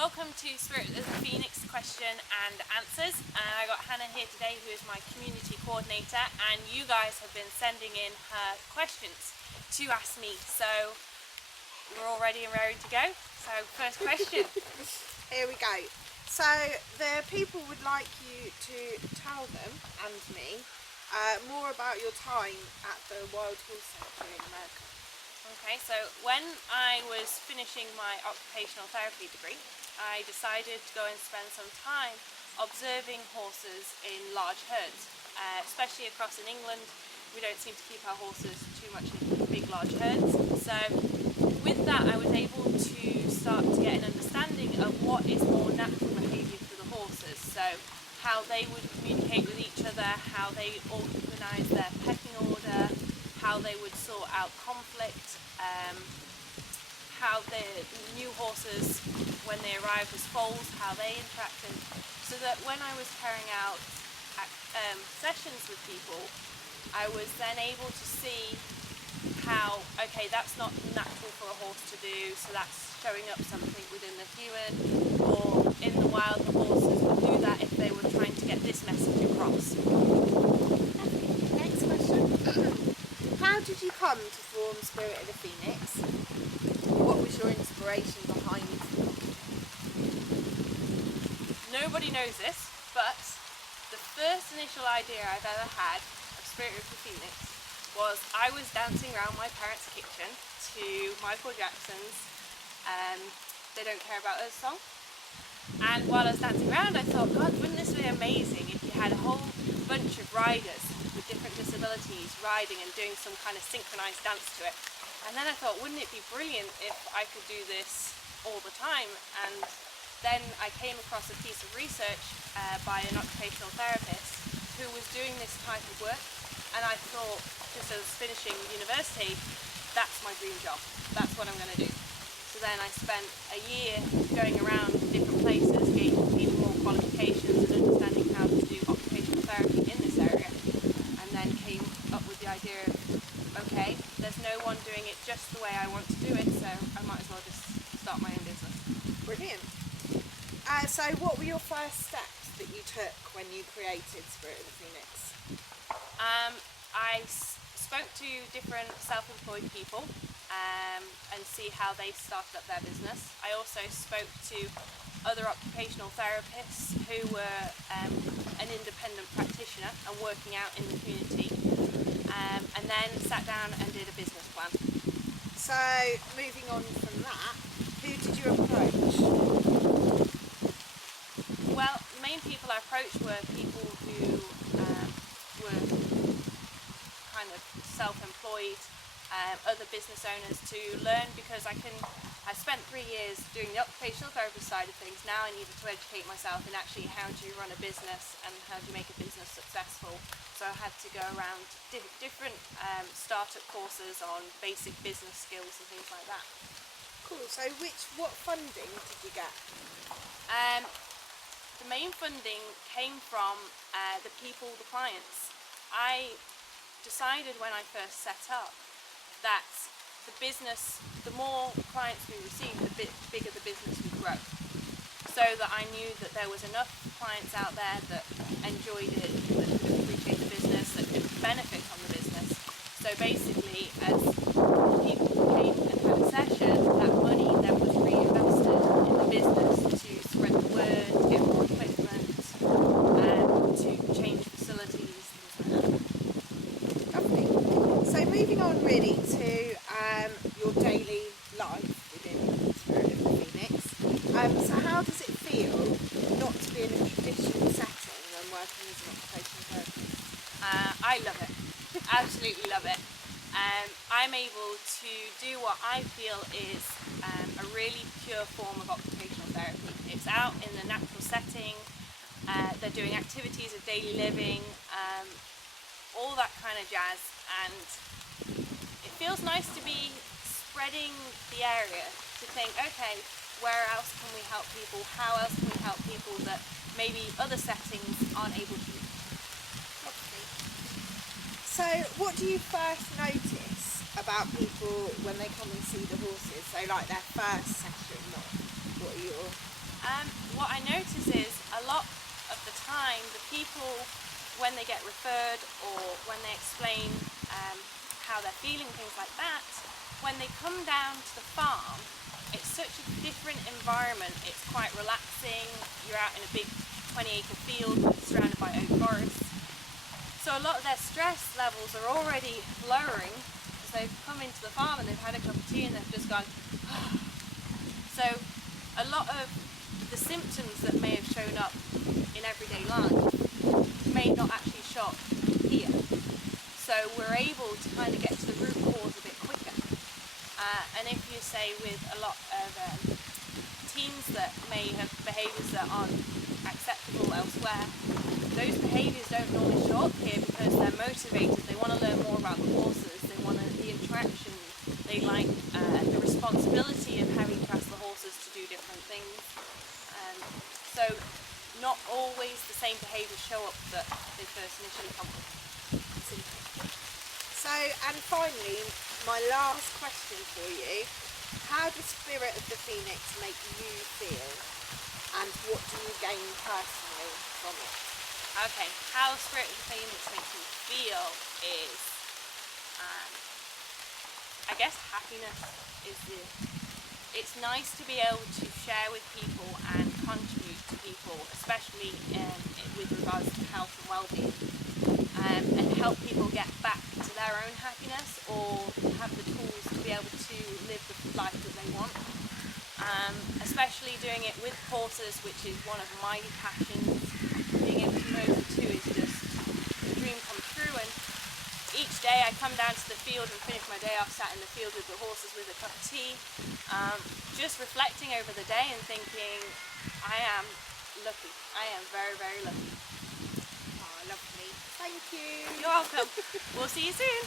Welcome to Spirit of the Phoenix question and answers. I got Hannah here today, who is my community coordinator, and you guys have been sending in her questions to ask me, so we're all ready and ready to go. So first question. Here we go. So the people would like you to tell them and me more about your time at the Wild Horse Sanctuary in America. Okay, so when I was finishing my occupational therapy degree, I decided to go and spend some time observing horses in large herds, especially across in England. We don't seem to keep our horses too much in big large herds. So with that I was able to start to get an understanding of what is more natural behaviour for the horses. So how they would communicate with each other, how they organise their pecking order, how they would sort out conflict, how the new horses, when they arrived as foals, how they interacted, so that when I was carrying out sessions with people, I was then able to see how, okay, that's not natural for a horse to do, so that's showing up something within the human, or in the wild the horses would do that if they were trying to get this message across. Next question. How did you come to form Spirit of the Phoenix? What was your inspiration behind it? Nobody knows this, but the first initial idea I've ever had of Spirit of the Phoenix was I was dancing around my parents' kitchen to Michael Jackson's They Don't Care About Us song. And while I was dancing around, I thought, God, wouldn't this be amazing if you had a whole bunch of riders with different disabilities riding and doing some kind of synchronized dance to it. And then I thought, wouldn't it be brilliant if I could do this all the time? And then I came across a piece of research by an occupational therapist who was doing this type of work, and I thought, just as finishing university, that's my dream job, that's what I'm going to do. So then I spent a year going around different places, gaining more qualifications and understanding how to do occupational therapy in this area, and then came up with the idea of, okay, there's no one doing it just the way I want to do it, so I might as well just start my own business. Brilliant. So what were your first steps that you took when you created Spirit of the Phoenix? I spoke to different self-employed people and see how they started up their business. I also spoke to other occupational therapists who were an independent practitioner and working out in the community, and then sat down and did a business plan. So moving on from that, who did you approach? Well, the main people I approached were people who were kind of self-employed, other business owners, to learn, because I spent 3 years doing the occupational therapy side of things. Now I needed to educate myself in actually how do you run a business and how do you make a business successful. So I had to go around different startup courses on basic business skills and things like that. Cool. So what funding did you get? The main funding came from the people, the clients. I decided when I first set up that the business, the more clients we received, the bigger the business would grow. So that I knew that there was enough clients out there that enjoyed it, that could appreciate the business, that could benefit from the business. So basically, as people came and had a session, that money then was reinvested in the business to spread the word, to get more equipment, to change facilities, things like that. Lovely. So moving on really to your daily life within Spirit of the Phoenix. So how does it feel not to be in a traditional setting when working as an occupational therapist? I love it. Absolutely love it. I'm able to do what I feel is a really pure form of occupational therapy. It's out in the natural setting, they're doing activities of daily living, all that kind of jazz, and it feels nice to be spreading the area, to think, okay, where else can we help people, how else can we help people that maybe other settings aren't able to. So what do you first notice about people when they come and see the horses? So like their first session, what are your What I notice is a lot of the time the people, when they get referred or when they explain how they're feeling, things like that, when they come down to the farm, it's such a different environment. It's quite relaxing. You're out in a big 20-acre field surrounded by oak forests. So a lot of their stress levels are already lowering as they've come into the farm and they've had a cup of tea and they've just gone. So a lot of the symptoms that may have shown up in everyday life may not actually show up here. So we're able to kind of get to the root cause a bit quicker. And if you say with a lot of teens that may have behaviours that aren't acceptable elsewhere, those behaviours don't normally show up here because they're motivated, they want to learn more about the horses, they want the interaction, they like the responsibility of having to ask the horses to do different things. So not always the same behaviours show up that they first initially come with. So, and finally, my last question for you, how does Spirit of the Phoenix make you feel, and what do you gain personally from it? Okay, how Spirit of the Phoenix makes me feel is, I guess happiness is it's nice to be able to share with people and contribute to people, especially with regards to health and well-being, and help people get back to their own happiness or have the tools to be able to live the life that they want. Especially doing it with horses, which is one of my passions. Being able to know the two is just a dream come true, and each day I come down to the field and finish my day off sat in the field with the horses with a cup of tea, just reflecting over the day and thinking, I am lucky. I am very, very lucky. Oh, lovely. Thank you. You're welcome. We'll see you soon.